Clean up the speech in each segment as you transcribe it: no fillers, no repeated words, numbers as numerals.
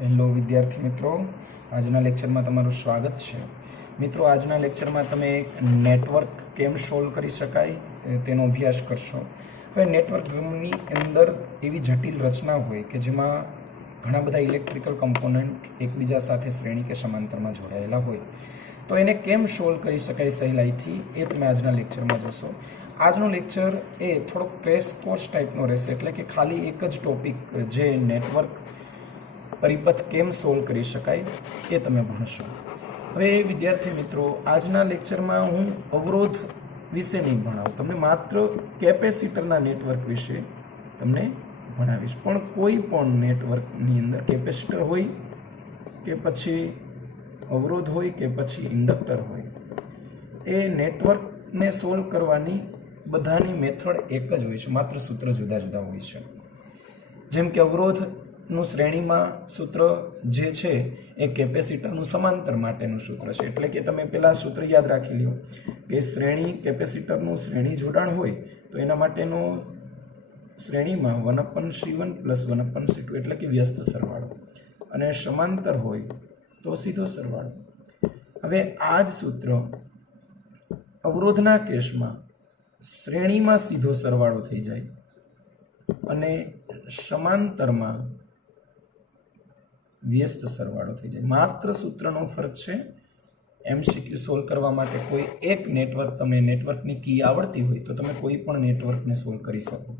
Hello વિદ્યાર્થી મિત્રો, આજના લેક્ચરમાં તમારું સ્વાગત છે। મિત્રો, આજના લેક્ચરમાં તમે નેટવર્ક કેમ સોલ્વ કરી શકાય તેનો અભ્યાસ કરશો। હવે નેટવર્કની અંદર એવી જટિલ રચના હોય કે જેમાં ઘણા બધા ઇલેક્ટ્રિકલ કમ્પોનન્ટ એકબીજા સાથે શ્રેણી કે સમાંતરમાં જોડાયેલા હોય, તો એને કેમ સોલ્વ કરી શકાય સહેલાઈથી એ તમે આજના લેક્ચરમાં જોશો। આજનો લેક્ચર એ થોડો ક્રેશ કોર્સ ટાઈપનો રહેશે, એટલે કે ખાલી એક જ ટોપિક જે નેટવર્ક પરિપથ કેમ સોલ્વ કરી શકાય એ તમે ભણશો। હવે વિદ્યાર્થી મિત્રો, આજના લેક્ચરમાં હું અવરોધ વિશે નહીં ભણાવું, તમને માત્ર કેપેસિટરના નેટવર્ક વિશે તમને ભણાવીશ। પણ કોઈ પણ નેટવર્કની અંદર કેપેસિટર હોય કે પછી અવરોધ હોય કે પછી ઇન્ડક્ટર હોય, એ નેટવર્કને સોલ્વ કરવાની બધાની મેથડ એક જ હોય છે, માત્ર સૂત્ર જુદા જુદા હોય છે। જેમ કે અવરોધનું શ્રેણીમાં સૂત્ર જે છે એ કેપેસિટરનું સમાંતર માટેનું સૂત્ર છે, એટલે કે તમે પહેલા સૂત્ર યાદ રાખી લો કે કેપેસિટરનું શ્રેણી જોડાણ હોય તો એના માટેનું શ્રેણીમાં 1/C1 + 1/C2 એટલે કે વ્યસ્ત સરવાળો, અને સમાંતર હોય તો સીધો સરવાળો। હવે આ જ સૂત્ર અવરોધના કેસમાં શ્રેણીમાં સીધો સરવાળો થઈ જાય અને સમાંતરમાં વ્યસ્ત સરવાળો થઈ જાય। માત્ર સૂત્રનો ફરક છે। એમસીક્યુ સોલ્વ કરવા માટે કોઈ એક નેટવર્ક, તમે નેટવર્કની કી આવડતી હોય તો તમે કોઈ પણ નેટવર્કને સોલ્વ કરી શકો।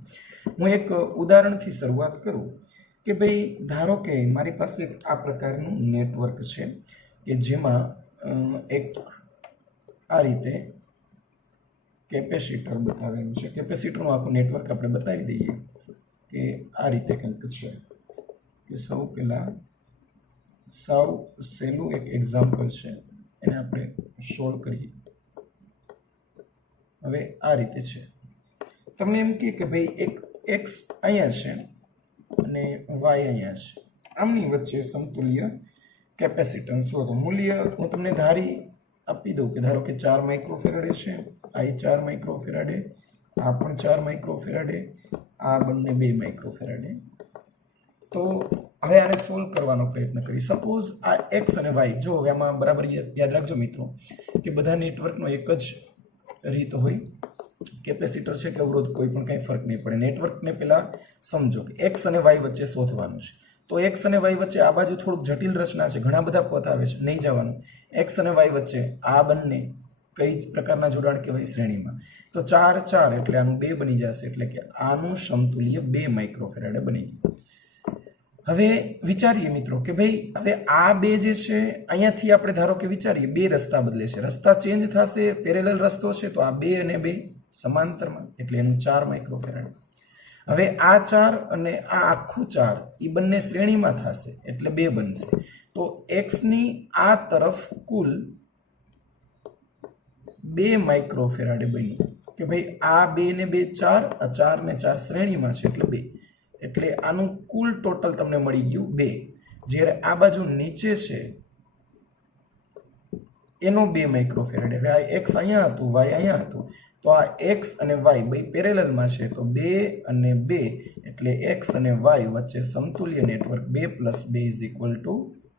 હું એક ઉદાહરણથી શરૂઆત કરું કે ભાઈ, ધારો કે મારી પાસે આ પ્રકારનું નેટવર્ક છે કે જેમાં એક આ રીતે કેપેસિટર બતાવેલું છે। કેપેસિટરનું આખું નેટવર્ક આપણે બતાવી દઈએ કે આ રીતે કંઈક છે કે સૌ પહેલાં સાવ સહેલું એક એક્ઝામ્પલ છે, એને આપણે સોલ્વ કરીએ। હવે આ રીતે છે, તમને એમ કે ભાઈ એક એક્સ અહીંયા છે અને વાય અહીંયા છે, આમની વચ્ચે સમતુલ્ય કેપેસિટન્સ શોધો। મૂલ્ય હું તમને ધારી આપી દઉં કે ધારો કે 4 માઇક્રોફેરાડે છે, આ 4 માઇક્રોફેરાડે, આ પણ 4 માઇક્રોફેરાડે, આ બંને 2 માઇક્રોફેરાડે। તો હવે આને સોલ્વ કરવાનો પ્રયત્ન કરી। સપોઝ આ એક્સ અને વાય, જો હવે આમાં બરાબર યાદ રાખજો મિત્રો કે બધા નેટવર્કનો એક જ રીત હોય, કેપેસિટર છે કે અવરોધ કોઈ પણ કંઈ ફરક નહીં પડે। નેટવર્કને પહેલા સમજો કે એક્સ અને વાય વચ્ચે શોધવાનું છે, તો એક્સ અને વાય વચ્ચે આ બાજુ થોડુંક જટિલ રચના છે, ઘણા બધા પદ આવે છે, નહીં જવાનું। એક્સ અને વાય વચ્ચે આ બંને કઈ પ્રકારના જોડાણ કહેવાય? શ્રેણીમાં। તો 4 4 એટલે આનું 2 બની જશે, એટલે કે આનું સમતુલ્ય 2 માઇક્રોફેરાડે બની ગયું। હવે વિચારીએ મિત્રો કે ભાઈ, હવે આ બે જે છે અહીંયાથી આપણે ધારો કે વિચારીએ 2 રસ્તા બદલે છે, રસ્તા ચેન્જ થશે, પેરેલલ રસ્તો છે, તો આ 2 અને 2 સમાંતરમાં, એટલે એનું 4 માઇક્રોફેરાડ। હવે આ 4 અને આ આખું 4 એ બંને શ્રેણીમાં થશે એટલે 2 બનશે, તો એક્સની આ તરફ કુલ 2 માઇક્રોફેરાડે બની કે ભાઈ આ 2 ને 2 4, આ 4 ને 4 શ્રેણીમાં છે એટલે 2, એટલે આનું કુલ ટોટલ તમને મળી ગયું 2। જ્યારે આ બાજુ નીચે છે એનો 2 માઇક્રોફેરાડ। હવે આ એક્સ અહીંયા હતું, વાય અહીંયા હતું, તો આ એક્સ અને વાય બે પેરેલલમાં છે, તો 2 અને 2 એટલે એક્સ અને વાય વચ્ચે સમતુલ્ય નેટવર્ક 2 + 2 =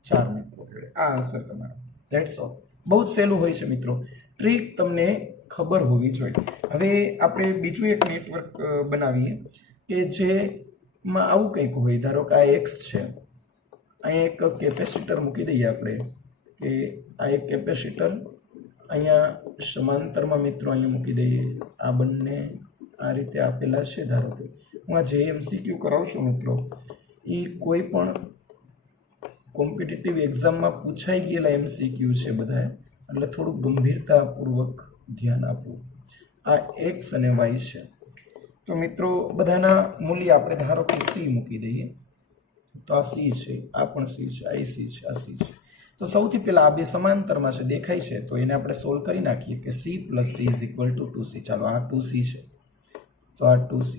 4 માઇક્રોફેરાડ। આ આન્સર તમારો, ધેટ્સ ઓલ। બહુ જ સહેલું હોય છે મિત્રો, ટ્રીક તમને ખબર હોવી જોઈએ। હવે આપણે બીજું એક નેટવર્ક બનાવીએ કે જેમાં આવું કંઈક હોય। ધારો કે આ એક્સ છે, અહીંયા એક કેપેસિટર મૂકી દઈએ આપણે કે આ એક કેપેસિટર અહીંયા સમાંતરમાં મિત્રો અહીંયા મૂકી દઈએ, આ બંને આ રીતે આપેલા છે। ધારો કે હું આ જે એમસીક્યુ કરાવું છું મિત્રો, એ કોઈ પણ કોમ્પિટિટિવ એક્ઝામમાં પૂછાઈ ગયેલા એમસીક્યુ છે બધા, એટલે થોડું ગંભીરતાપૂર્વક ધ્યાન આપવું। આ એક્સ અને વાય છે, તો મિત્રો બધાના મૂલ્ય આપણે ધારો કે સી મૂકી દઈએ, તો આ સી છે, આ પણ સી છે, આ સી છે, આ સી છે। તો સૌથી પહેલા આ બે સમાંતરમાં છે, દેખાય છે, તો એને આપણે સોલ્વ કરી નાખીએ કે c + c = 2c। ચાલો આ 2c છે, તો આ 2c।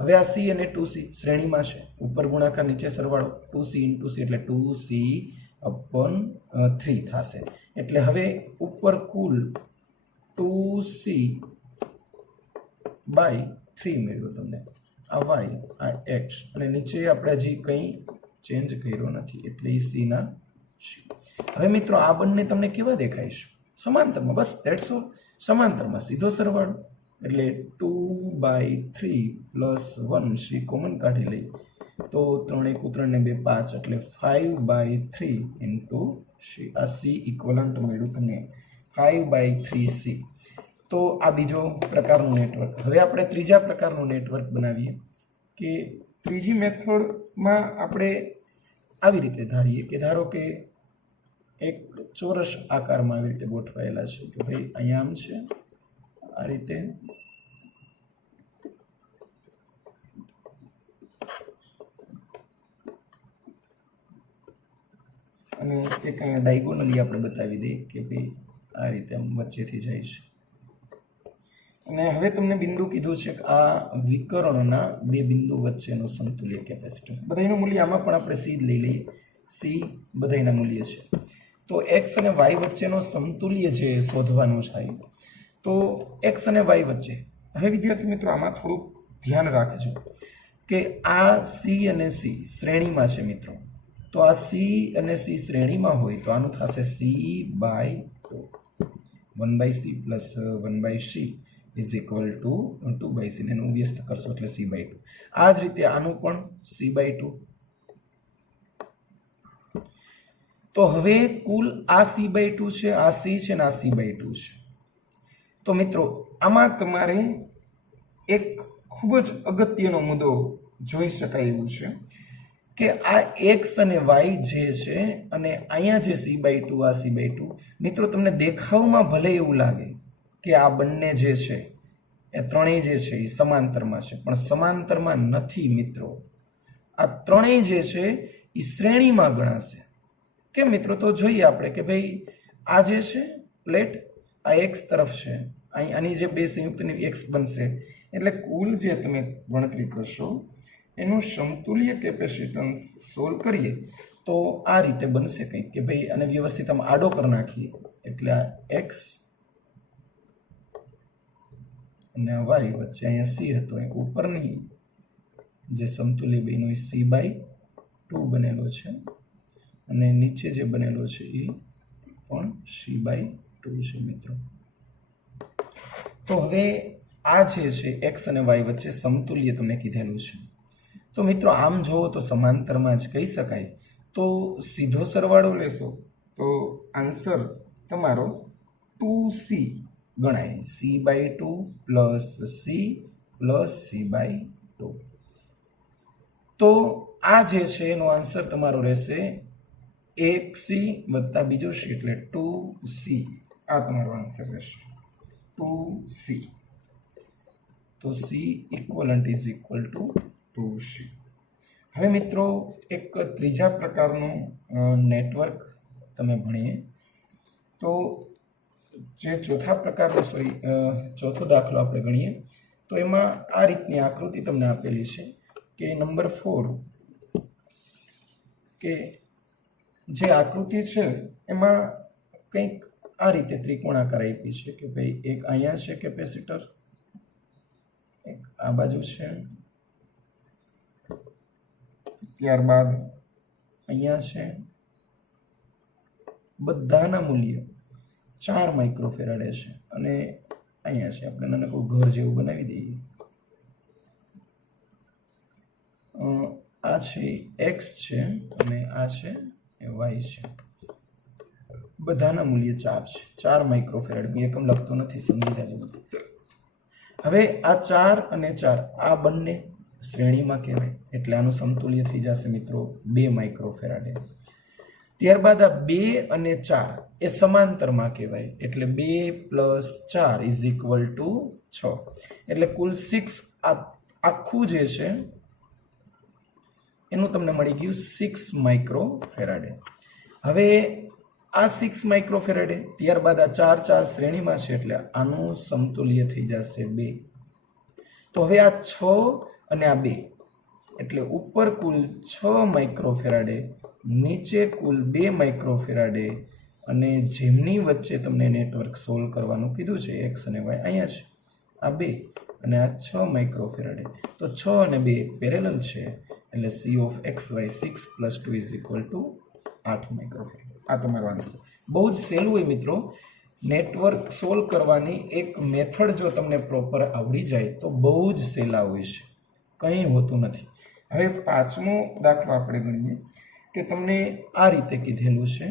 હવે આ c અને 2c શ્રેણીમાં છે, ઉપર ગુણાકાર નીચે સરવાળો, 2c × c એટલે 2c/3 થશે। એટલે હવે ઉપર કુલ 2c/3 મળ્યું તમને। આ y, આ x, અને નીચે આપણે હજી કંઈ ચેન્જ કર્યો નથી, એટલે એ સી ના સી. હવે મિત્રો આ બંને તમને કેવા દેખાય છે? સમાંતરમાં. બસ ધેટ્સ ઓલ. સમાંતરમાં સીધો સરવાળો, એટલે 2/3 + 1 સી કોમન કાઢી લઈ તો 3 × 3 ને 2 5, એટલે 5/3 × સી. આ સી ઇક્વલન્ટ મળ્યું તમને 5/3 સી. તો આ બીજો પ્રકારનું નેટવર્ક. હવે આપણે ત્રીજા પ્રકારનું નેટવર્ક બનાવીએ કે ત્રીજી મેથડમાં આપણે આવી રીતે ધારીએ કે ધારો કે એક ચોરસ આકારમાં આવી રીતે ગોઠવાયેલા છે કે ભાઈ અહીંયા આમ છે, આ રીતે અને એક અહીંયા ડાયગોનલી આપણે બતાવી દઈએ કે ભાઈ આ રીતે આમ વચ્ચેથી જાય છે. અને હવે તમને બિંદુ કીધું છે કે આ વિકર્ણના બે બિંદુ વચ્ચેનો સમતુલ્ય કેપેસિટન્સ. બધાયનું મૂલ્ય આમાં પણ આપણે સી જ લઈ લઈએ. સી બધાયના મૂલ્ય છે. તો એક્સ અને વાય વચ્ચેનો સમતુલ્ય જે શોધવાનું થાય તો એક્સ અને વાય વચ્ચે. હવે વિદ્યાર્થી મિત્રો આમાં થોડુંક ધ્યાન રાખજો કે આ સી અને સી શ્રેણીમાં છે મિત્રો. તો આ સી અને સી શ્રેણીમાં હોય તો આનું થશે c/2. 1/c + 1/c is equal to 2/c. એનું વ્યસ્ત કરશો એટલે c/2. આ જ રીતે આનું પણ c/2. તો હવે કુલ આ c/2 છે, આ c છે ને આ c/2 છે. તો મિત્રો આમાં તમારે એક ખૂબ જ અગત્યનો મુદ્દો જોઈ શકાય એવું છે કે આ x અને y જે છે અને અહીંયા જે c/2 આ c/2, મિત્રો તમને દેખાવમાં ભલે એવું લાગે કે આ બંને જે છે એ ત્રણેય જે છે એ સમાંતરમાં છે, પણ સમાંતરમાં નથી મિત્રો. આ ત્રણેય જે છે એ શ્રેણીમાં ગણાશે. કેમ મિત્રો? તો જોઈએ આપણે કે ભાઈ આ જે છે પ્લેટ આ x તરફ છે, આની જે બે સંયુક્તની x બનશે, એટલે કુલ જે તમે ગણતરી કરશો એનું સમતુલ્ય કેપેસિટન્સ સોલ્વ કરીએ તો આ રીતે બનશે કંઈક કે ભાઈ અને વ્યવસ્થિત આમ આડો કરી નાખીએ એટલે આ x અને y વચ્ચે અહીંયા c હતો, અહીં ઉપરની જે સમતુલ્ય બેનો એ c/2 બનેલો છે અને નીચે જે બનેલો છે એ પણ c/2 છે મિત્રો. તો હવે આ જે છે x અને y વચ્ચે સમતુલ્ય તમને કીધેલું છે. તો મિત્રો આમ જુઓ તો સમાંતરમાં જ કહી શકાય. તો સીધો સરવાળો લેશો તો આન્સર તમારો 2c ગણાય. c/2 + c + c/2. તો આ જે છે એનો આન્સર તમારો રહેશે 1c + બીજો c એટલે 2c. આ તમારો આન્સર રહેશે 2c. તો c equivalent is equal to 2c. હવે મિત્રો એક ત્રીજા પ્રકારનું નેટવર્ક તમે ભણીએ તો જે ચોથો દાખલો આપણે ગણીએ તો એમાં આ રીતની આકૃતિ તમને આપેલી છે કે નંબર 4 કે જે આકૃતિ છે એમાં કંઈક આ રીતે ત્રિકોણાકાર આપી છે કે ભાઈ એક અહીંયા છે કેપેસિટર, એક આ બાજુ છે, ત્યારબાદ અહીંયા છે. બધાના મૂલ્ય 4 માઇક્રોફેરાડે છે અને અહીંયા છે આપણે નાનકડું ઘર જેવું બનાવી દઈએ. આ છે x છે અને આ છે y છે. બધાના મૂલ્ય 4 છે. 4 માઇક્રોફેરાડ. મેં એકમ લખતો નથી, સમજી જાજો. હવે આ 4 અને 4 આ બંને શ્રેણીમાં કહેવાય એટલે આનું સમતુલ્ય થઈ જશે મિત્રો 2 માઇક્રોફેરાડે. ત્યારબાદ આ 2 અને 4 એ સમાંતરમાં કહેવાય એટલે 2 + 4 ઇઝ ઇક્વલ ટુ 6. એટલે કુલ 6 આખું જે છે એનું તમને મળી ગયું 6 માઇક્રોફેરાડે. હવે આ 6 માઇક્રોફેરાડે, ત્યારબાદ આ 4 4 શ્રેણીમાં છે એટલે આનું સમતુલ્ય થઈ જશે 2. તો હવે આ 6 અને આ 2 એટલે ઉપર કુલ 6 માઇક્રોફેરાડે, નીચે કુલ 2 માઇક્રોફેરાડે અને જેમની વચ્ચે તમને નેટવર્ક સોલ્વ કરવાનું કીધું છે x અને y અહીંયા છે આ 2 અને આ 6 માઇક્રોફેરાડે. તો 6 અને 2 પેરેલલ છે એટલે C of xy 6 + 2 = 8 માઇક્રોફેરાડ. આ તમારો આન્સર. બહુ જ સહેલું હોય મિત્રો. નેટવર્ક સોલ્વ કરવાની એક મેથડ જો તમને પ્રોપર આવડી જાય તો બહુ જ સહેલા હોય છે, કંઈ હોતું નથી. હવે પાંચમો દાખલો આપણે ગણીએ કે તમને આ રીતે કીધેલું છે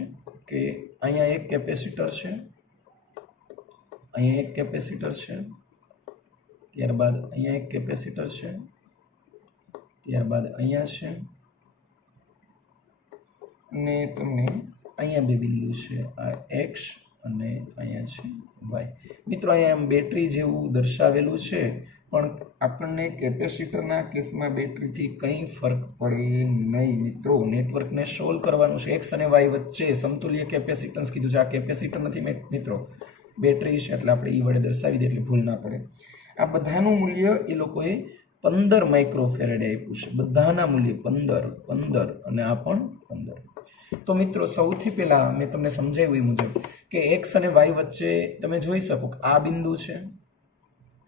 કે અહીંયા એક કેપેસિટર છે, અહીંયા એક કેપેસિટર છે, ત્યારબાદ અહીંયા એક કેપેસિટર છે, ત્યારબાદ અહીંયા છે, અને તમને અહીંયા બે બિંદુ છે, આ x અને અહીંયા છે y. મિત્રો અહીંયા એમ બેટરી જેવું દર્શાવેલું છે, પણ આપણને કેપેસિટરના કેસમાં બેટરીથી કંઈ ફરક પડે નહીં. મિત્રો નેટવર્કને સોલ્વ કરવાનું છે. x અને y વચ્ચે સમતુલ્ય કેપેસિટન્સ કીધું છે. આ કેપેસિટર નથી મિત્રો, બેટરી છે, એટલે આપણે એ વડે દર્શાવી દઈએ એટલે ભૂલ ના પડે. આ બધાનું મૂલ્ય એ લોકોએ 15 માઇક્રોફેરેડ આપ્યું છે. બધાના મૂલ્ય 15 અને આ પણ 15. તો મિત્રો સૌથી પહેલા મેં તમને સમજાવ્યું એ મુજબ કે x અને y વચ્ચે તમે જોઈ શકો કે આ બિંદુ છે,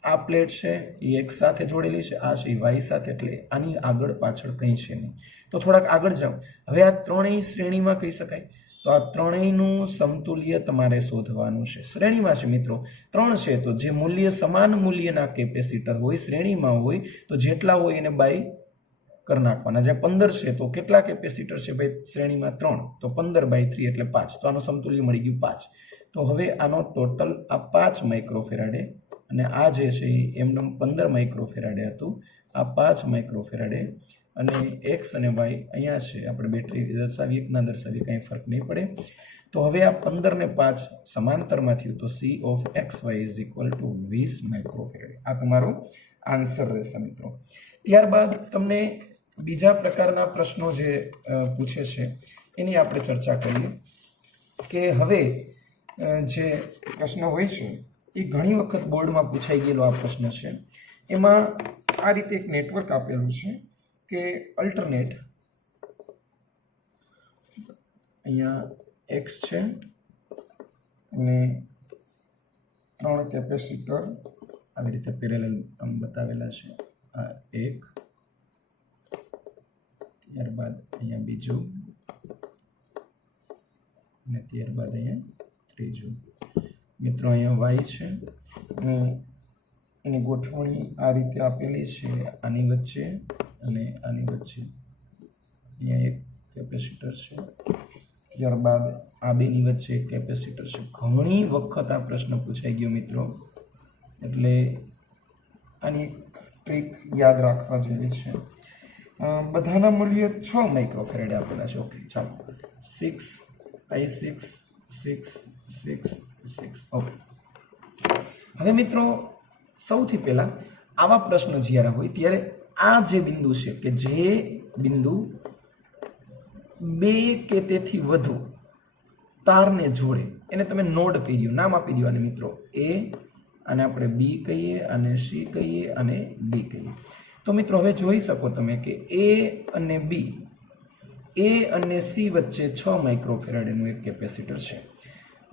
આ પ્લેટ છે, એ x સાથે જોડેલી છે, આ છે y સાથે, એટલે આની આગળ પાછળ કંઈ છે નહીં. તો થોડાક આગળ જાઓ. હવે આ ત્રણેય શ્રેણીમાં કહી શકાય. તો આ ત્રણેયનું સમતુલ્ય તમારે શોધવાનું છે. શ્રેણીમાં છે મિત્રો, 3 છે, તો જે મૂલ્ય સમાન મૂલ્યના કેપેસિટર હોય શ્રેણીમાં હોય તો જેટલા હોય એને બાય કરી નાખવાના. જે 15 છે તો કેટલા કેપેસિટર છે ભાઈ શ્રેણીમાં? 3, તો 15/3 એટલે 5. તો આનું સમતુલ્ય મળી ગયું 5. તો હવે આનો ટોટલ આ 5 માઇક્રોફેરાડે અને આ જે છે એમનું 15 માઇક્રોફેરાડે હતું, આ 5 માઇક્રોફેરાડે, અને x અને y અહીંયા છે. આપણે બેટરી દર્શાવીએ કે ના દર્શાવીએ કંઈ ફરક નહીં પડે. તો હવે આ 15 ને 5 સમાંતરમાં થયું, તો C of xy = 20 માઇક્રોફેરાડ. આ તમારો આન્સર રહેશે મિત્રો. ત્યારબાદ તમને બીજા પ્રકારના પ્રશ્નો જે પૂછે છે એની આપણે ચર્ચા કરીએ કે હવે જે પ્રશ્ન હોય છે એ ઘણી વખત બોર્ડમાં પૂછાઈ ગયેલો આ પ્રશ્ન છે. એમાં આ રીતે એક નેટવર્ક આપેલું છે કે અલ્ટરનેટ, અહીંયા x છે અને 3 કેપેસિટર આવી રીતે પેરેલલ આમ બતાવેલા છે. આ એક, ત્યારબાદ અહીંયા બીજું, અને ત્યારબાદ અહીંયા ત્રીજું. મિત્રો અહીંયા y છે અને એની ગોઠવણી આ રીતે આપેલી છે, આની વચ્ચે અને આની વચ્ચે. અહીંયા એક કેપેસિટર છે, ત્યારબાદ આ બેની વચ્ચે એક કેપેસિટર છે. ઘણી વખત આ પ્રશ્ન પૂછાઈ ગયો મિત્રો, એટલે આની એક ટ્રીક યાદ રાખવા જેવી છે. બધાના મૂલ્ય 6 માઇક્રોફેરાડ આપેલા છે. ઓકે, ચાલો 6 ઓકે. હવે મિત્રો સૌથી પહેલા આવા પ્રશ્ન જ્યારે હોય ત્યારે આ જે બિંદુ છે કે જે બિંદુ 2 કે તેથી વધુ તારને જોડે એને તમે નોડ કહી દો, નામ આપી દો આને મિત્રો A, અને આપણે B કહીએ, અને C કહીએ, અને D કહીએ. તો મિત્રો હવે જોઈ શકો તમે કે A અને B, A અને C વચ્ચે 6 માઇક્રોફેરાડનું એક કેપેસિટર છે.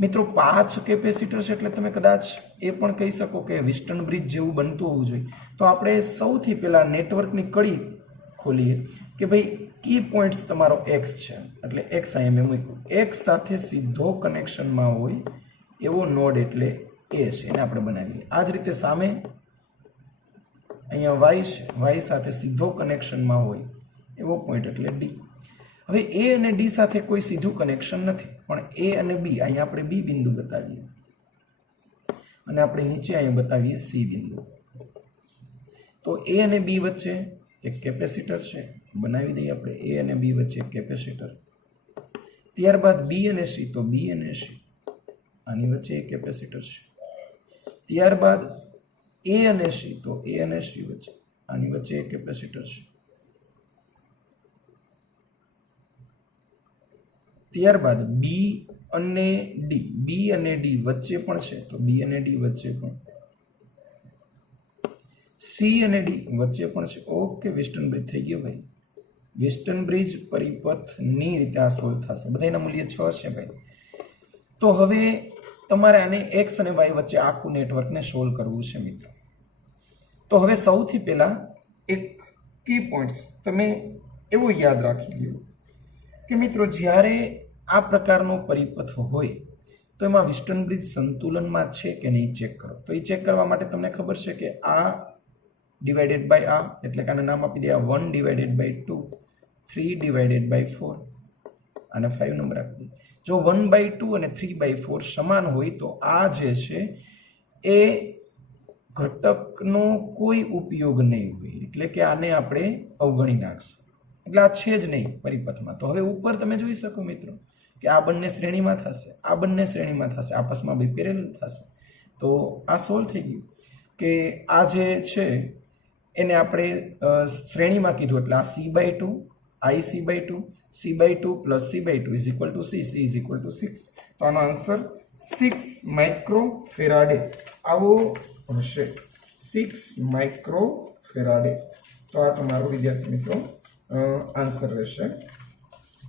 મિત્રો 5 કેપેસિટર છે એટલે તમે કદાચ એ પણ કહી શકો કે વિસ્ટન બ્રિજ જેવું બનતું હોવું જોઈએ. તો આપણે સૌથી પહેલા નેટવર્કની કડી ખોલીએ કે ભાઈ કી પોઈન્ટ્સ તમારો x છે, એટલે x અહીંયા મેં મૂક્યું. x સાથે સીધો કનેક્શનમાં હોય એવો નોડ એટલે A છે, એને આપણે બનાવીએ. આ જ રીતે સામે અહીંયા y છે, y સાથે સીધો કનેક્શનમાં હોય એવો પોઈન્ટ એટલે D. હવે A અને D સાથે કોઈ સીધું કનેક્શન નથી, પણ A અને B અહીંયા આપણે B બિંદુ બતાવીએ અને આપણે નીચે અહીંયા બતાવીએ C બિંદુ. તો A અને B વચ્ચે એક કેપેસિટર છે, બનાવી દઈએ આપણે A અને B વચ્ચે એક કેપેસિટર. ત્યારબાદ B અને C, તો B અને C આની વચ્ચે એક કેપેસિટર છે. ત્યારબાદ A અને C, તો A અને C વચ્ચે આની વચ્ચે એક કેપેસિટર છે. ત્યારબાદ B અને D, B અને D વચ્ચે પણ છે, તો B અને D વચ્ચે પણ. C અને D વચ્ચે પણ છે. ઓકે, વેસ્ટર્ન બ્રિજ થઈ ગયો ભાઈ. વેસ્ટર્ન બ્રિજ પરિપથની રીતે આ સોલ્વ થશે. બધાના મૂલ્ય 6 છે ભાઈ. તો હવે તમારે આને x અને y વચ્ચે આખું નેટવર્કને સોલ્વ કરવું છે મિત્રો. તો હવે સૌથી પહેલા એક કી પોઈન્ટ્સ તમે એવું યાદ રાખી લ્યો કે મિત્રો જ્યારે આ પ્રકારનો પરિપથ હોય તો એમાં વિસ્ટન બ્રિજ સંતુલનમાં છે કે નહીં ચેક કરો. તો એ ચેક કરવા માટે તમને ખબર છે કે આ ડિવાઇડેડ બાય આ એટલે કે આને નામ આપી દે 1 ડિવાઇડેડ બાય 2, 3 ડિવાઇડેડ બાય 4 અને 5 નંબર આપી દે. જો 1/2 અને 3/4 સમાન હોય તો આ જે છે એ ઘટકનો કોઈ ઉપયોગ નહીં હોય, એટલે કે આને આપણે અવગણી નાખશું, એટલે આ છે જ નહીં પરિપથમાં. તો હવે ઉપર તમે જોઈ શકો મિત્રો કે આ બંને શ્રેણીમાં થશે, આ બંને શ્રેણીમાં થશે, આપસમાં બે પેરેલલ થશે. તો આ સોલ્વ થઈ ગયું કે આ જે છે એને આપણે શ્રેણીમાં કીધું એટલે આ c/2 I c/2 c/2 plus c/2 is equal to c is equal to 6. તો આનો આન્સર 6 માઇક્રોફેરાડે આવો હશે, 6 માઇક્રોફેરાડે. તો આ તમારો વિદ્યાર્થી મિત્રો આન્સર રહેશે.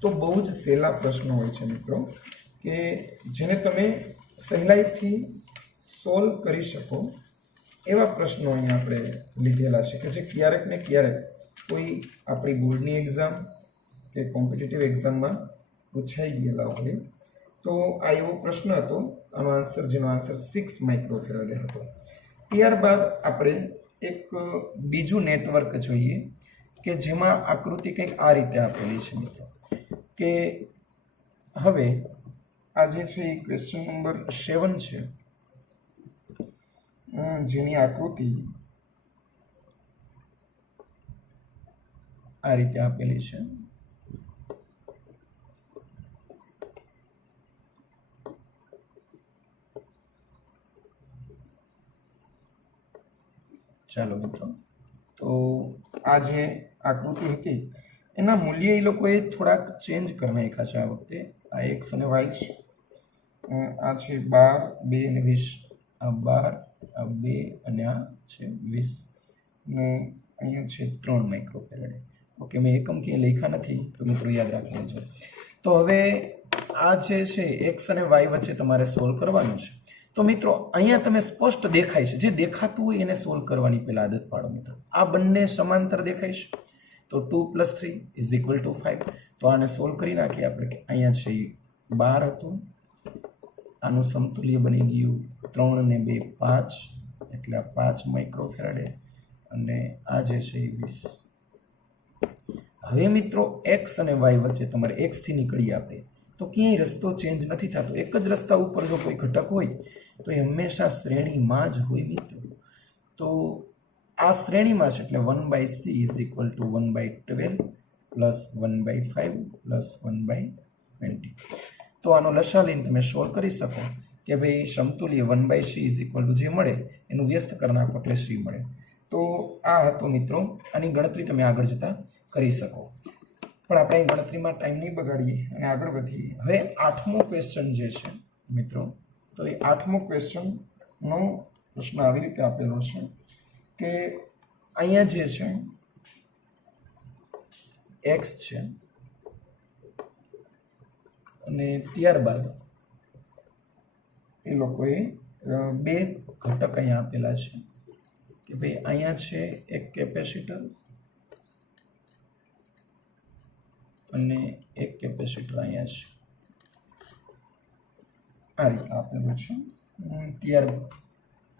તો બહુ જ સહેલા પ્રશ્નો હોય છે મિત્રો કે જેને તમે સહેલાઈથી સોલ્વ કરી શકો એવા પ્રશ્નો અહીંયા આપણે લીધેલા છે કે જે ક્યારેક ને ક્યારેક કોઈ આપણી બોર્ડની એક્ઝામ કે કોમ્પિટિટિવ એક્ઝામમાં પૂછાઈ ગયેલા હોય. તો આ એવો પ્રશ્ન હતો, આનો આન્સર જેનો આન્સર 6 માઇક્રોફેરાડે હતો. ત્યારબાદ આપણે એક બીજું નેટવર્ક જોઈએ કે જેમાં આકૃતિ કંઈક આ રીતે આપેલી છે મિત્રો કે હવે આ જે છે એ ક્વેશ્ચન નંબર 7 છે જેની આકૃતિ આ રીતે આપેલી છે. ચાલો મિત્રો, તો આ જે આકૃતિ હતી એના મૂલ્ય એ લોકોએ થોડાક ચેન્જ કરી નાખ્યા છે આ વખતે. આ x અને y છે, આ છે 12, 2 અને 20, આ 12, આ 2 અને આ છે 20 ને અહીંયા છે 3 માઇક્રોફેરાડે. ઓકે, મેં એકમ ક્યાંય લખ્યા નથી તો મિત્રો યાદ રાખી લેજો. તો હવે આ જે છે x અને y વચ્ચે તમારે સોલ્વ કરવાનું છે. તો મિત્રો અહીંયા તમે સ્પષ્ટ દેખાય છે, જે દેખાતું હોય એને સોલ્વ કરવાની પહેલા આદત પાડો મિત્રો. આ બંને સમાંતર દેખાય છે તો 2 + 3 = 5. તો આને સોલ્વ કરી નાખીએ આપણે. અહીંયા છે 12 હતું, આનું સમતુલ્ય બની ગયું 3 ને 2 5 એટલે આ 5 માઇક્રોફેરાડે અને આ જે છે 20. હવે મિત્રો x અને y વચ્ચે તમારે x થી નીકળી આપણે તો ક્યાંય રસ્તો ચેન્જ નથી થતો. એક જ રસ્તા ઉપર જો કોઈ ઘટક હોય તો એ હંમેશા શ્રેણીમાં જ હોય મિત્રો. તો આ શ્રેણીમાં છે એટલે 1/c = 1/12 + 1/5 + 1/20. તો આનો લસા લઈને તમે સોલ્વ કરી શકો કે ભાઈ સમતુલ્ય 1/c = જે મળે એનું વ્યસ્ત કરી નાખો એટલે c મળે. તો આ હતો મિત્રો, આની ગણતરી તમે આગળ જતા કરી શકો. પણ આપણે અહીં ગણતરીમાં ટાઈમ નહીં બગાડીએ અને આગળ વધીએ. હવે 8મો ક્વેશ્ચન જે છે મિત્રો, તો એ 8મો ક્વેશ્ચનનો પ્રશ્ન આવી રીતે આપેલો છે કે અહીંયા જે છે x છે અને ત્યારબાદ એ લોકોએ બે ઘટક અહીંયા આપેલા છે કે ભાઈ અહીંયા છે એક કેપેસિટર અને એક કેપેસિટર અહીંયા છે, આ રીતે આપેલું છે.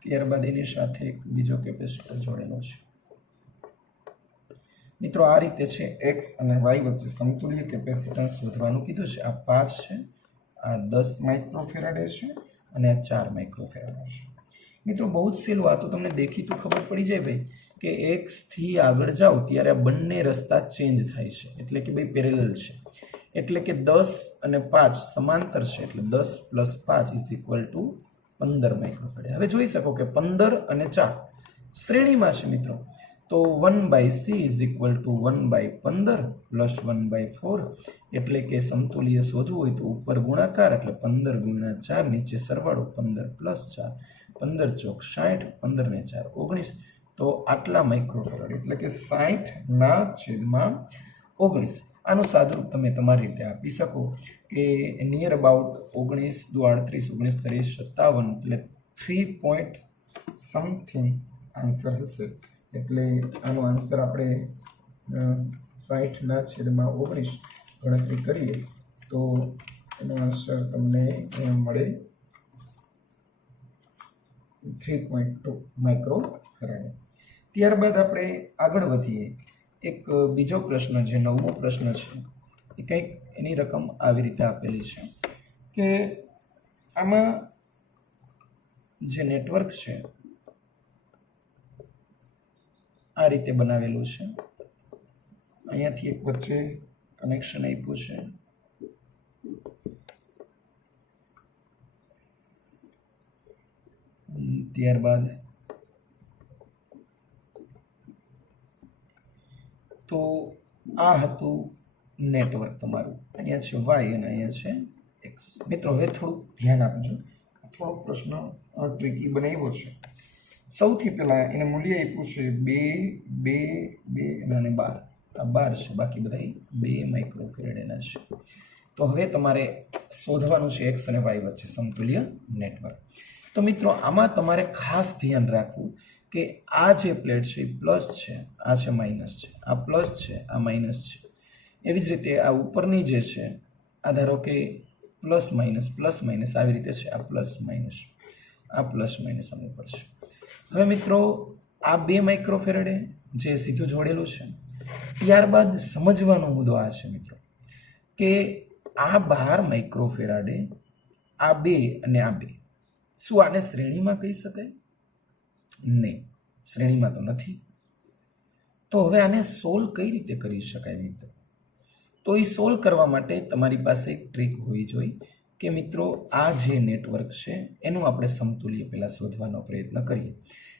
ત્યારબાદ એની સાથે એક બીજો કેપેસિટર જોડેલો છે. મિત્રો આ રીતે છે x અને y વચ્ચે સમતુલ્ય કેપેસિટન્સ શોધવાનું કીધું છે. આ 5 છે, આ 10 માઇક્રોફેરાડે છે અને આ 4 માઇક્રોફેરાડે છે. મિત્રો બહુ જ સહેલું, આ તો તમને દેખીતું ખબર પડી જાય ભાઈ કે x થી આગળ જાઓ ત્યારે આ બંને રસ્તા ચેન્જ થાય છે એટલે કે ભાઈ પેરેલલ છે. એટલે કે 10 અને 5 સમાંતર છે એટલે 10 + 5 = 15 માઇક્રોફેરાડે. હવે જોઈ શકો કે 15 અને 4 શ્રેણીમાં છે મિત્રો. તો 1/c = 1/15 + 1/4 એટલે કે સમતુલ્ય શોધવું હોય તો ઉપર ગુણાકાર એટલે 15 × 4 નીચે સરવાળો 15 + 4 15 × 4 60 15 ને 4 19. તો આટલા માઇક્રોફેરાડ એટલે કે 60/19. આનું સાદુરૂપ તમે તમારી રીતે આપી શકો કે નિયર અબાઉટ 19 × 38 19 30 57 એટલે 3 પોઈન્ટ સમથિંગ આન્સર હશે. એટલે આનો આન્સર આપણે 60/19 ગણતરી કરીએ તો એનો આન્સર તમને મળે 3.2 માઇક્રોફેરાડે. ત્યારબાદ આપણે આગળ વધીએ. એક બીજો પ્રશ્ન જે 9મો પ્રશ્ન છે એ કંઈક એની રકમ આવી રીતે આપેલી છે કે આમાં જે નેટવર્ક છે આ રીતે બનાવેલું છે. અહીંયાથી એક વચ્ચે કનેક્શન આપ્યું છે. ત્યારબાદ તો આ હતું નેટવર્ક તમારું. અહીંયા છે વાય અને અહીંયા છે એક્સ. મિત્રો હવે થોડુંક ધ્યાન આપજો. થોડો પ્રશ્ન ટ્રિકી બનાવ્યો છે. સૌથી પહેલા એને મૂલ્ય આપ્યું છે 2 અને 12. આ 12 છે, બાકી બધા 2 માઇક્રોફેરાડ એના છે. તો હવે તમારે શોધવાનું છે એક્સ અને વાય વચ્ચે સમતુલ્ય નેટવર્ક. તો મિત્રો આમાં તમારે ખાસ ધ્યાન રાખવું કે આ જે પ્લેટ છે એ પ્લસ છે, આ છે માઇનસ છે, આ પ્લસ છે, આ માઇનસ છે. એવી જ રીતે આ ઉપરની જે છે આ ધારો કે પ્લસ માઇનસ આવી રીતે છે. આ પ્લસ માઇનસ આમ ઉપર છે. હવે મિત્રો આ 2 માઇક્રોફેરાડે જે સીધું જોડેલું છે. ત્યારબાદ સમજવાનો મુદ્દો આ છે મિત્રો કે આ 12 માઇક્રોફેરાડે આ 2 અને આ 2 શું આને શ્રેણીમાં કહી શકાય? નહીં, શ્રેણીમાં તો નથી. તો હવે આને સોલ્વ કઈ રીતે કરી શકાય મિત્રો? તો એ સોલ્વ કરવા માટે તમારી પાસે એક ટ્રીક હોવી જોઈએ કે મિત્રો આ જે નેટવર્ક છે એનું આપણે સમતુલ્ય પહેલા શોધવાનો પ્રયત્ન કરીએ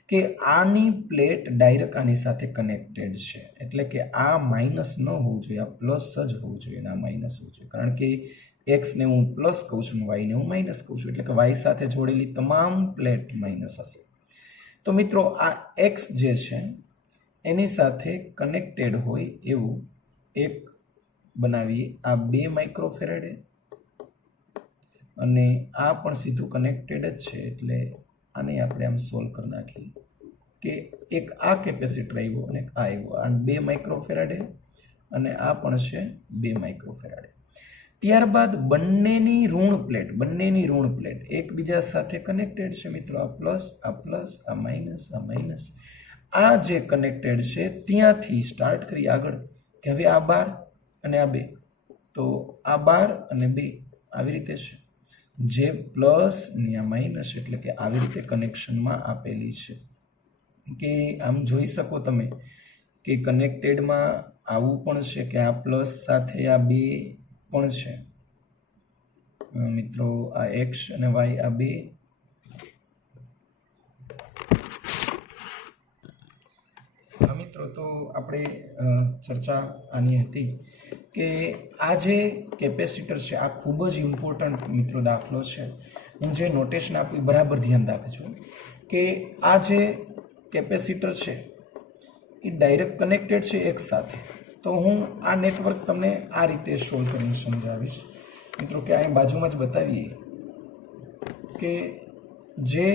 કે આની પ્લેટ ડાયરેક્ટ આની સાથે કનેક્ટેડ છે. એટલે કે આ માઇનસ ન હોવું જોઈએ, આ પ્લસ જ હોવું જોઈએ અને આ માઇનસ હોવું જોઈએ. કારણ કે એક્સને હું પ્લસ કહું છું, વાયને હું માઇનસ કહું છું. એટલે કે વાય સાથે જોડેલી તમામ પ્લેટ માઇનસ હશે. તો મિત્રો આ એક્સ જે છે એની સાથે કનેક્ટેડ હોય એવું એક બનાવીએ. આ 2 માઇક્રોફેરાડે અને આ પણ સીધું કનેક્ટેડ જ છે. એટલે આને આપણે આમ સોલ્વ કરી નાખીએ કે એક આ કેપેસિટર આવ્યો અને આ આવ્યો. આ 2 માઇક્રોફેરાડે અને આ પણ છે 2 માઇક્રોફેરાડે. ત્યારબાદ બંનેની ઋણ પ્લેટ એકબીજા સાથે કનેક્ટેડ છે મિત્રો. આ પ્લસ, આ માઇનસ. આ જે કનેક્ટેડ છે ત્યાંથી સ્ટાર્ટ કરી આગળ કે હવે આ 12 અને આ 2. તો આ 12 અને 2 આવી રીતે છે. જે પ્લસ ને આ માઇનસ એટલે કે આવી રીતે કનેક્શનમાં આપેલી છે કે આમ જોઈ શકો તમે કે કનેક્ટેડમાં આવું પણ છે કે આ પ્લસ સાથે આ 2 પણ છે મિત્રો. આ એક્સ અને વાય આ 2. મિત્રો તો આપણે ચર્ચા આની હતી કે આ જે કેપેસિટર છે આ ખૂબ જ ઇમ્પોર્ટન્ટ મિત્રો દાખલો છે. હું જે નોટેશન આપ્યું બરાબર ધ્યાન રાખજો કે આ જે કેપેસિટર છે એ ડાયરેક્ટ કનેક્ટેડ છે એક સાથે. તો હું આ નેટવર્ક તમને આ રીતે સોલ્વ કરીને સમજાવીશ મિત્રો કે અહીં બાજુમાં જ બતાવીએ કે જે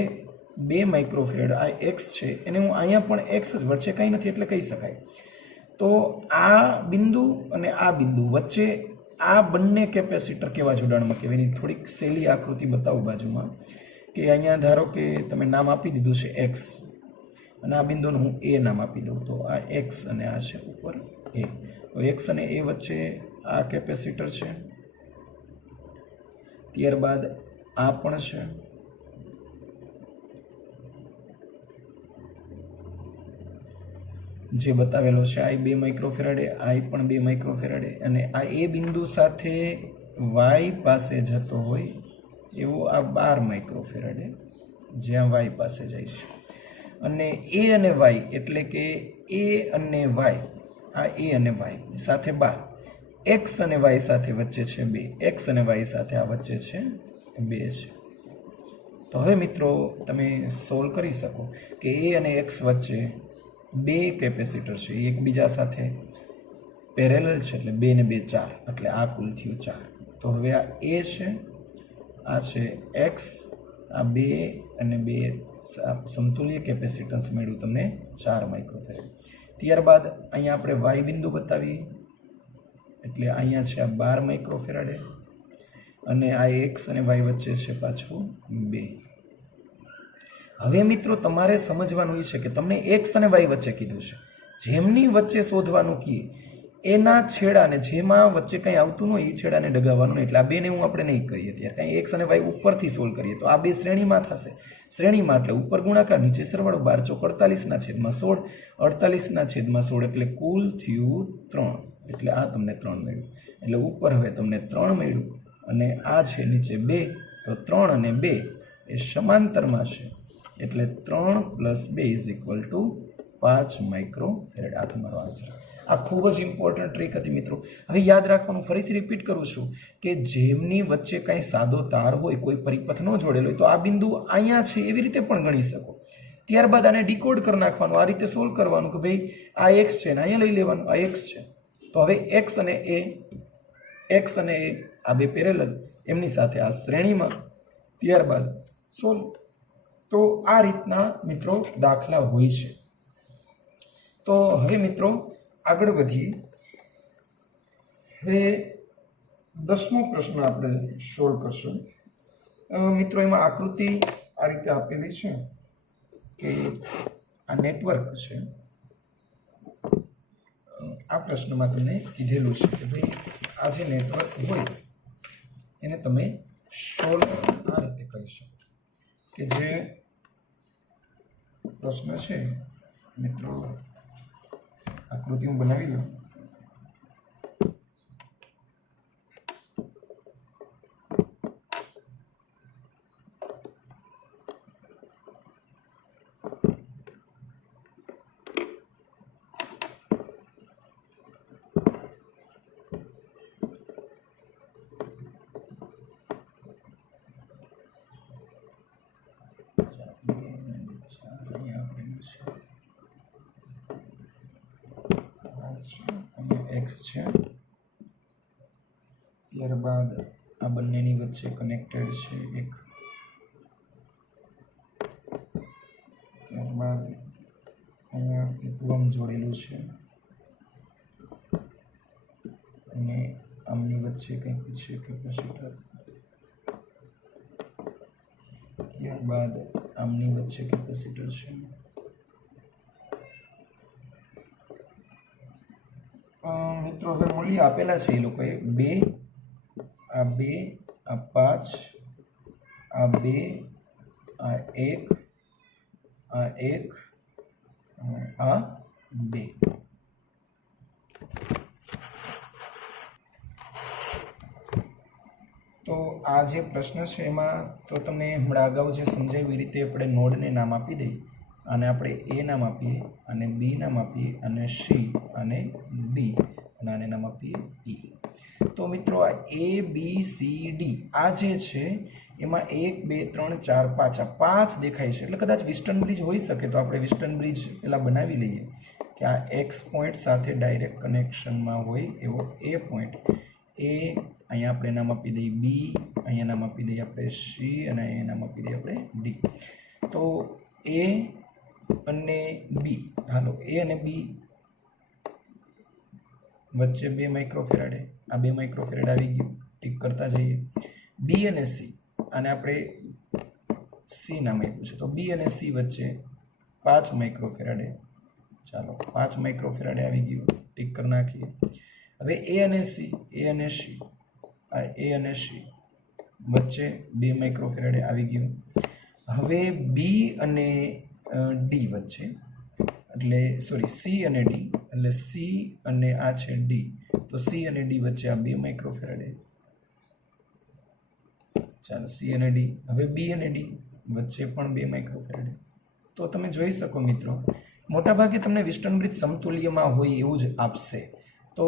2 માઇક્રોફેરાડ આ એક્સ છે એને હું અહીંયા પણ એક્સ જ વચ્ચે કંઈ નથી એટલે કહી શકાય. તો આ બિંદુ અને આ બિંદુ વચ્ચે આ બંને કેપેસિટર કેવા જોડાણમાં કહેવાય એની થોડીક સહેલી આકૃતિ બતાવું બાજુમાં કે અહીંયા ધારો કે તમે નામ આપી દીધું છે એક્સ અને આ બિંદુને હું એ નામ આપી દઉં. તો આ એક્સ અને આ છે ઉપર એ. તો એક્સ અને એ વચ્ચે આ કેપેસિટર છે. ત્યારબાદ આ પણ છે. જે બતાવેલો છે આ 2 માઇક્રોફેરાડે, આ પણ 2 માઇક્રોફેરાડે અને આ એ બિંદુ સાથે વાય પાસે જતો હોય એવો આ 12 માઇક્રોફેરાડે જ્યાં વાય પાસે જાય છે. અને એ અને વાય એટલે કે એ અને વાય, આ એ અને વાય સાથે 12. એક્સ અને વાય સાથે વચ્ચે છે 2. એક્સ અને વાય સાથે આ વચ્ચે છે 2 છે. તો હવે મિત્રો તમે સોલ્વ કરી શકો કે એ અને એક્સ વચ્ચે 2 કેપેસિટર છે એકબીજા સાથે પેરેલલ છે એટલે 2 ને 2 4 એટલે આ કુલ થયું 4. તો હવે આ એ છે, આ છે એક્સ, આ 2 અને 2 સમતુલ્ય કેપેસિટન્સ મળ્યું તમને 4 માઇક્રોફેરાડ. ત્યારબાદ અહીંયા આપણે વાય બિંદુ બતાવીએ, એટલે અહીંયા છે આ 12 માઇક્રોફેરાડે અને આ એક્સ અને વાય વચ્ચે છે પાછું 2. હવે મિત્રો તમારે સમજવાનું એ છે કે તમને એક્સ અને વાય વચ્ચે કીધું છે, જેમની વચ્ચે શોધવાનું કીએ એના છેડાને, જેમાં વચ્ચે કંઈ આવતું ન હોય એ છેડાને ડગાવવાનું નહીં. એટલે આ બેને હું આપણે નહીં કહીએ ત્યારે, કાંઈ એક્સ અને વાય ઉપરથી સોલ્વ કરીએ તો આ બે શ્રેણીમાં થશે. શ્રેણીમાં એટલે ઉપર ગુણાકાર, નીચે સરવાળો. 12 ચોક 48/16, 48/16 એટલે કુલ થયું 3. એટલે આ તમને 3 મળ્યું. એટલે ઉપર હવે તમને 3 મળ્યું અને આ છે નીચે 2, તો 3 અને 2 એ સમાંતરમાં છે. એટલે 3 + 2 = 5 માઇક્રોફેરાડ. આ તમારો આન્સર. આ ખૂબ જ ઇમ્પોર્ટન્ટ ટ્રીક હતી મિત્રો. હવે યાદ રાખવાનું, ફરીથી રિપીટ કરું છું કે જેમની વચ્ચે કાંઈ સાદો તાર હોય, કોઈ પરિપથ ન જોડેલો હોય, તો આ બિંદુ અહીંયા છે એવી રીતે પણ ગણી શકો. ત્યારબાદ આને ડીકોડ કરી નાખવાનું, આ રીતે સોલ્વ કરવાનું કે ભાઈ આ એક્સ છે ને અહીંયા લઈ લેવાનું, આ એક્સ છે. તો હવે એક્સ અને એ આ બે પેરેલલ, એમની સાથે આ શ્રેણીમાં, ત્યારબાદ સોલ્વ. તો આ રીતના મિત્રો દાખલા હોય છે. તો હવે મિત્રો આગળ વધીએ. હવે 10મો પ્રશ્ન આપણે સોલ્વ કરશું. મિત્રો એમાં આકૃતિ આ રીતે આપેલી છે કે આ નેટવર્ક છે. આ પ્રશ્નમાં તમને કીધેલું છે કે ભાઈ આ જે નેટવર્ક હોય એને તમે સોલ્વ આ રીતે કરી શકો. કે જે પ્રશ્ન છે મિત્રો, આકૃતિ હું બનાવી લઉં. એક્સ છે, ત્યારબાદ આ બંનેની વચ્ચે કનેક્ટેડ છે એક, ત્યારબાદ અહીંયા સીધું જોડેલું છે અને આમની વચ્ચે કંઈક છે કેપેસિટર, ત્યારબાદ આમની વચ્ચે કેપેસિટર છે. મિત્રો હવે મૂલ્ય આપેલા છે એ લોકોએ 2, આ 2, આ 5, આ 2, આ 1, આ 1, આ 2. તો આ જે પ્રશ્ન છે એમાં તો તમને હમણાં અગાઉ જે સમજાવ્યું એ રીતે આપણે નોડને નામ આપી દઈએ, અને આપણે એ નામ આપીએ, અને બી નામ આપીએ, અને સી અને ડી, અને આને નામ આપીએ ઈ. તો મિત્રો આ એ બી સી ડી આ જે છે એમાં 1 2 3 4 5 આ 5 દેખાય છે. એટલે કદાચ વિસ્ટર્ન બ્રિજ હોઈ શકે, તો આપણે વિસ્ટર્ન બ્રિજ પેલા બનાવી લઈએ કે આ એક્સ પોઈન્ટ સાથે ડાયરેક્ટ કનેક્શનમાં હોય એવો એ પોઈન્ટ. એ અહીંયા આપણે નામ આપી દઈએ બી, અહીંયા નામ આપી દઈએ આપણે સી, અને અહીંયા નામ આપી દઈએ આપણે ડી. તો એ અને બી, હાલો એ અને બી વચ્ચે 2 માઇક્રોફેરાડે, આ 2 માઇક્રોફેરાડ આવી ગયું, ટીક કરતા જઈએ. બી અને સી, આને આપણે સી નામ આપ્યું છે, તો બી અને સી વચ્ચે 5 માઇક્રોફેરાડે, ચાલો 5 માઇક્રોફેરાડે આવી ગયું, ટીક કરી નાખીએ. હવે એ અને સી, આ એ અને સી વચ્ચે 2 માઇક્રોફેરાડે આવી ગયું. હવે બી અને ડી વચ્ચે, એટલે સોરી સી અને ડી, એટલે સી અને આ છે ડી, તો સી અને ડી વચ્ચે આ 2 માઇક્રોફેરાડે, ચાલો સી અને ડી. હવે બી અને ડી વચ્ચે પણ 2 માઇક્રોફેરાડે. તો તમે જોઈ શકો મિત્રો, મોટાભાગે તમને વિસ્ટર્ન બ્રિજ સમતુલ્યમાં હોય એવું જ આપશે. તો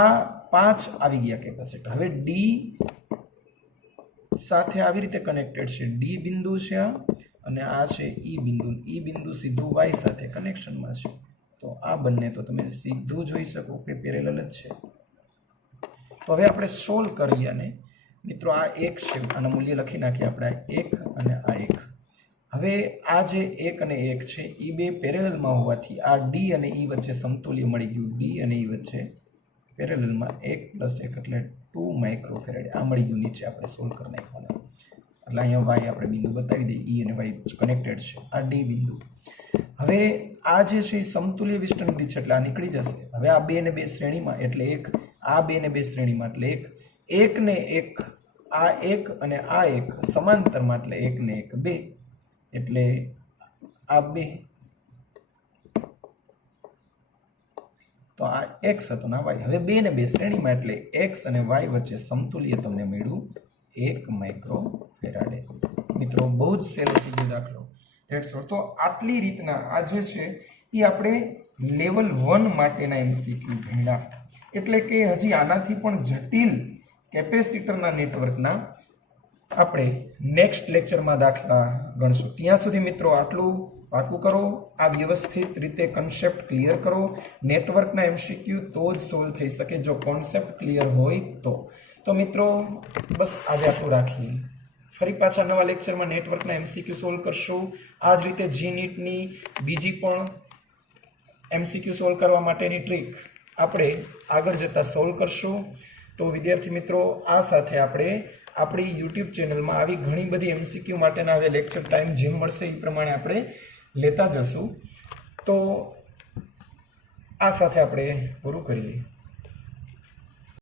આ 5 આવી ગયા કેપેસિટર. હવે ડી સાથે આવી રીતે કનેક્ટેડ છે, ડી બિંદુ છે આ, અને આ છે ઈ બિંદુ. ઈ બિંદુ સીધું વાય સાથે કનેક્શનમાં છે. તો આ બંને તો તમે સીધું જોઈ શકો કે પેરેલલ જ છે. તો હવે આપણે સોલ્વ કરીએ, અને મિત્રો આ 1 છે, આનું મૂલ્ય લખી નાખીએ આપણે, 1 અને આ 1. હવે આ જે 1 અને 1 છે એ બે પેરેલલમાં હોવાથી આ ડી અને ઈ વચ્ચે સમતુલ્ય મળી ગયું. ડી અને ઈ વચ્ચે પેરેલલમાં 1 + 1 એટલે 2 માઇક્રોફેરાડે આ મળી ગયું. નીચે આપણે સોલ્વ કરી નાખવાનું. એટલે અહીંયા વાય આપણે બિંદુ બતાવી દઈએ. ઈ અને વાય કનેક્ટેડ છે. આ ડી બિંદુ. હવે આ જે છે એ સમતુલ્ય વિસ્તરણની છે એટલે આ નીકળી જશે. હવે આ 2 ને 2 શ્રેણીમાં એટલે 1, આ 2 ને 2 શ્રેણીમાં એટલે 1, 1 ને 1, આ 1 અને આ 1 સમાંતરમાં એટલે 1 ને 1 2, એટલે આ 2 તો આ x હતો ને y. હવે 2 ને 2 શ્રેણીમાં એટલે x અને y વચ્ચે સમતુલ્ય તમને મળ્યું 1 માઇક્રોફેરાડે. મિત્રો બહુ જ સહેલો થઈ ગયો દાખલો. તો આટલી રીતના આ જે છે એ આપણે લેવલ 1 માટેના MCQ ભણ્યા. એટલે કે હજી આનાથી પણ જટિલ કેપેસિટરના નેટવર્કના આપણે નેક્સ્ટ લેક્ચરમાં દાખલા ગણશું. ત્યાં સુધી મિત્રો આટલું પાકું કરો. આ વ્યવસ્થિત રીતે કન્સેપ્ટ ક્લિયર કરો. નેટવર્કના MCQ તો જ સોલ્વ થઈ શકે જો કોન્સેપ્ટ ક્લિયર હોય તો. તો મિત્રો બસ આજે આટલું રાખીએ. ફરી પાછા નવા લેક્ચરમાં નેટવર્કના MCQ સોલ્વ કરશું. આ જ રીતે GNETની બીજી પણ MCQ સોલ્વ કરવા માટેની ટ્રીક આપણે આગળ જતા સોલ્વ કરશું. તો વિદ્યાર્થી મિત્રો આ સાથે આપણે આપણી YouTube ચેનલમાં આવી ઘણી બધી MCQ માટેના હવે લેક્ચર ટાઈમ જેમ મળશે એ પ્રમાણે આપણે લેતા જશું. તો આ સાથે આપણે પૂરું કરીએ.